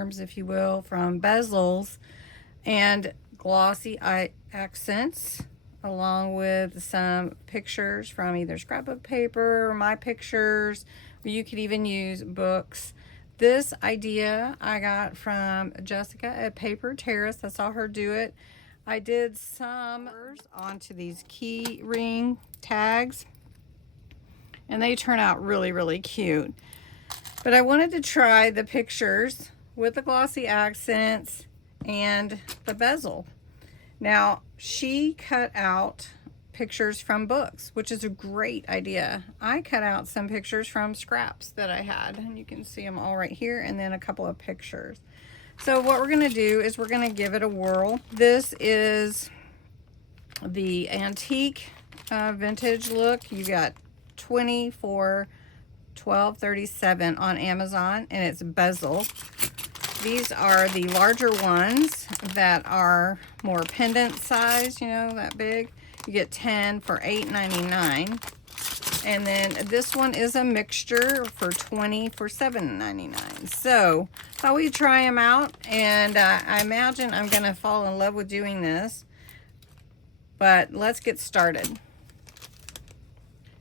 charms, if you will, from Bevels and Glossy Accents, along with some pictures from either scrapbook paper or my pictures, or you could even use books. This idea I got from Jessica at Paper Terrace. I saw her do it. I did some onto these key ring tags, and they turn out really, really cute. But I wanted to try the pictures with the glossy accents and the bezel. Now, she cut out pictures from books, which is a great idea. I cut out some pictures from scraps that I had, and you can see them all right here, and then a couple of pictures. So what we're going to do is we're going to give it a whirl. This is the antique vintage look. You got 20 for $12.37 on Amazon, and it's bezel. These are the larger ones that are more pendant size, you know, that big. You get 10 for $8.99. And then this one is a mixture for 20 for $7.99. So thought we'd try them out, and I imagine I'm gonna fall in love with doing this. But let's get started.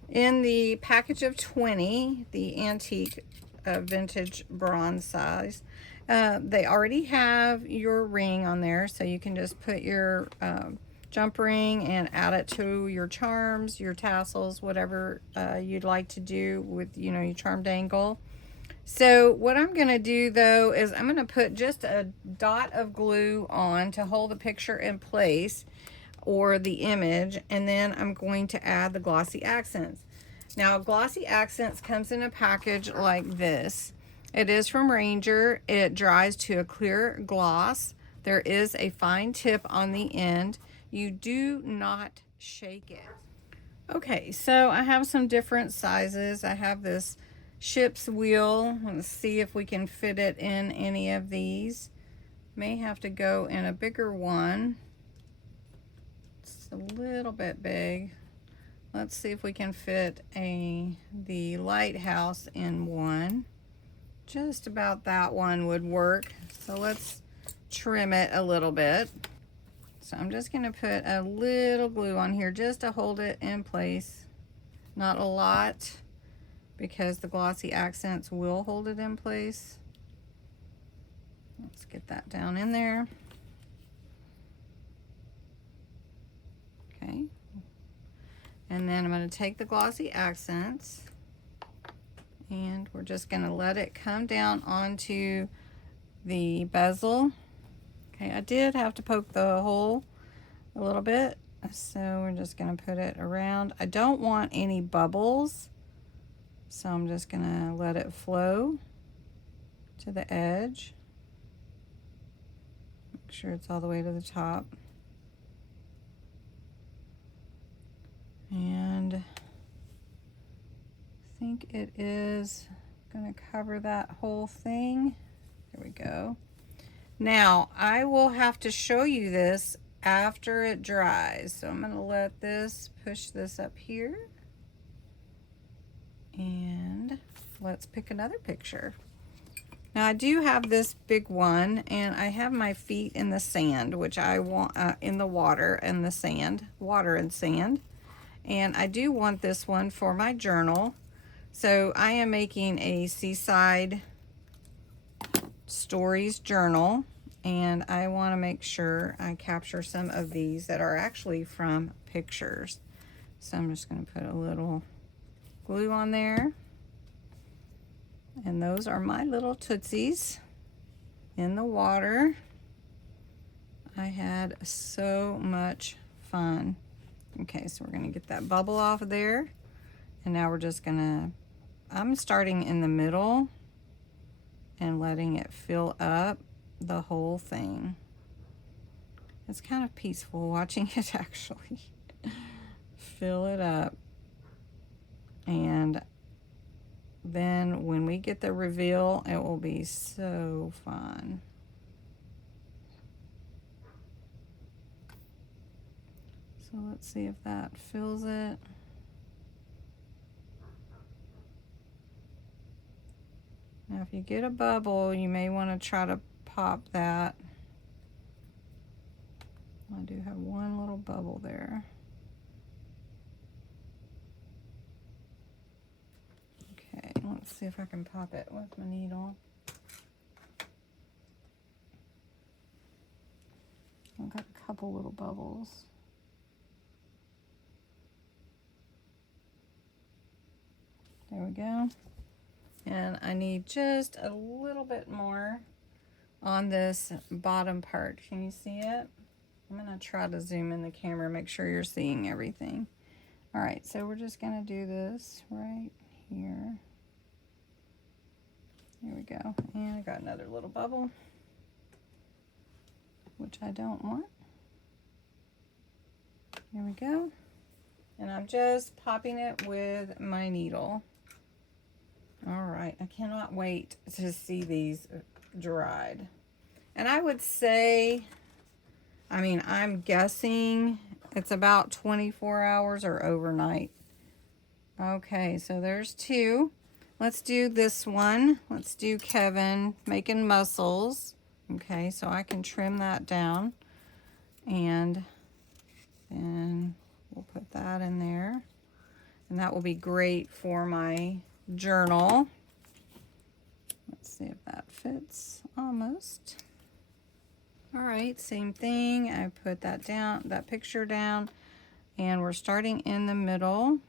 In the package of 20, the antique vintage bronze size, they already have your ring on there, so you can just put your jump ring and add it to your charms, your tassels, whatever you'd like to do with, you know, your charm dangle. So what I'm going to do though is I'm going to put just a dot of glue on to hold the picture in place, or the image, and then I'm going to add the glossy accents. Now, glossy accents comes in a package like this. It is from Ranger. It dries to a clear gloss. There is a fine tip on the end. You do not shake it. Okay, so I have some different sizes. I have this ship's wheel. Let's see if we can fit it in any of these. May have to go in a bigger one. It's a little bit big. Let's see if we can fit the lighthouse in one. Just about that one would work. So let's trim it a little bit. So I'm just going to put a little glue on here just to hold it in place. Not a lot, because the glossy accents will hold it in place. Let's get that down in there. Okay. And then I'm going to take the glossy accents, and we're just going to let it come down onto the bezel. Okay, I did have to poke the hole a little bit, so we're just going to put it around. I don't want any bubbles, so I'm just going to let it flow to the edge. Make sure it's all the way to the top. And I think it is going to cover that whole thing. There we go. Now, I will have to show you this after it dries. So I'm going to let this, push this up here. And let's pick another picture. Now, I do have this big one, and I have my feet in the sand, which I want in the water and the sand, water and sand. And I do want this one for my journal. So I am making a seaside stories journal, and I want to make sure I capture some of these that are actually from pictures. So I'm just going to put a little glue on there, and those are my little tootsies in the water. I had so much fun. Okay, so we're going to get that bubble off of there, and now we're just going to, I'm starting in the middle and letting it fill up the whole thing. It's kind of peaceful watching it actually fill it up. And then when we get the reveal, it will be so fun. So let's see if that fills it. Now, if you get a bubble, you may want to try to pop that. I do have one little bubble there. Okay, let's see if I can pop it with my needle. I've got a couple little bubbles. There we go. And I need just a little bit more on this bottom part. Can you see it? I'm gonna try to zoom in the camera, make sure you're seeing everything. All right, so we're just gonna do this right here. There we go. And I got another little bubble, which I don't want. There we go. And I'm just popping it with my needle. All right, I cannot wait to see these dried. And I would say, I mean, I'm guessing it's about 24 hours or overnight. Okay, so there's two. Let's do this one. Let's do Kevin making muscles. Okay, so I can trim that down. And then we'll put that in there. And that will be great for my journal. Let's see if that fits. Almost. All right, same thing. I put that down, that picture down, and we're starting in the middle.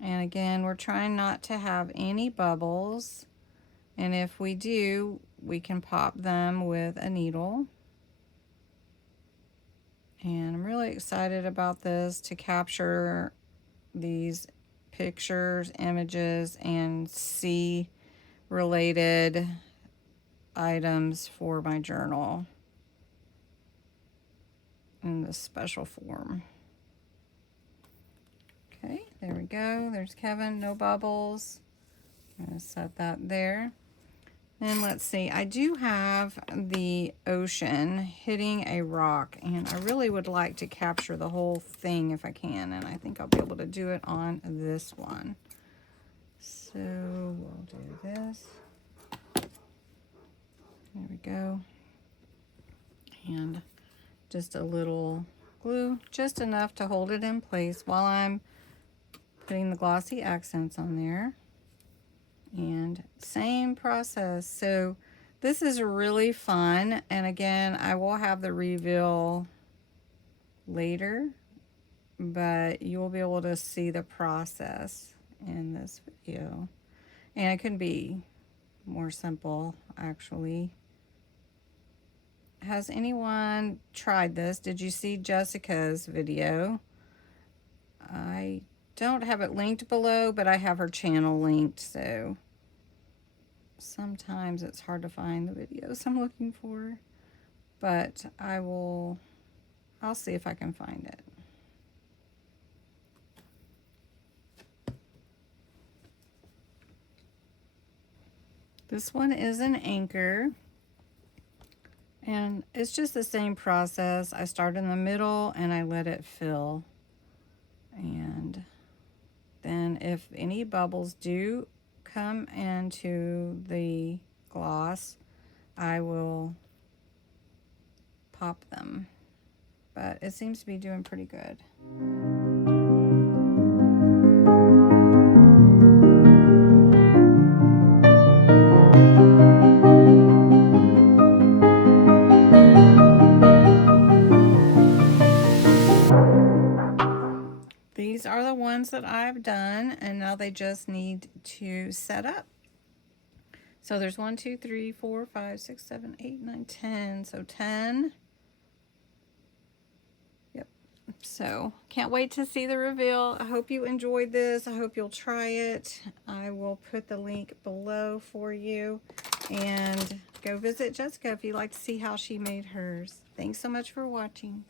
And again, we're trying not to have any bubbles. And if we do, we can pop them with a needle. And I'm really excited about this, to capture these pictures, images, and see related items for my journal in this special form. Okay, there we go. There's Kevin, no bubbles. I'm going to set that there. And let's see, I do have the ocean hitting a rock, and I really would like to capture the whole thing if I can, and I think I'll be able to do it on this one. So we'll do this. There we go. And just a little glue, just enough to hold it in place while I'm putting the glossy accents on there. And same process. So this is really fun. And again, I will have the reveal later, but you will be able to see the process in this video. And it can be more simple, actually. Has anyone tried this? Did you see Jessica's video? I don't have it linked below, but I have her channel linked, so sometimes it's hard to find the videos I'm looking for, but I'll see if I can find it. This one is an anchor, and it's just the same process. I start in the middle and I let it fill, and then if any bubbles do come into the gloss, I will pop them, but it seems to be doing pretty good. These are the ones that I've done, and now they just need to set up. So there's 1, 2, 3, 4, 5, 6, 7, 8, 9, 10. So 10. Yep. So can't wait to see the reveal. I hope you enjoyed this. I hope you'll try it. I will put the link below for you. And go visit Jessica if you'd like to see how she made hers. Thanks so much for watching.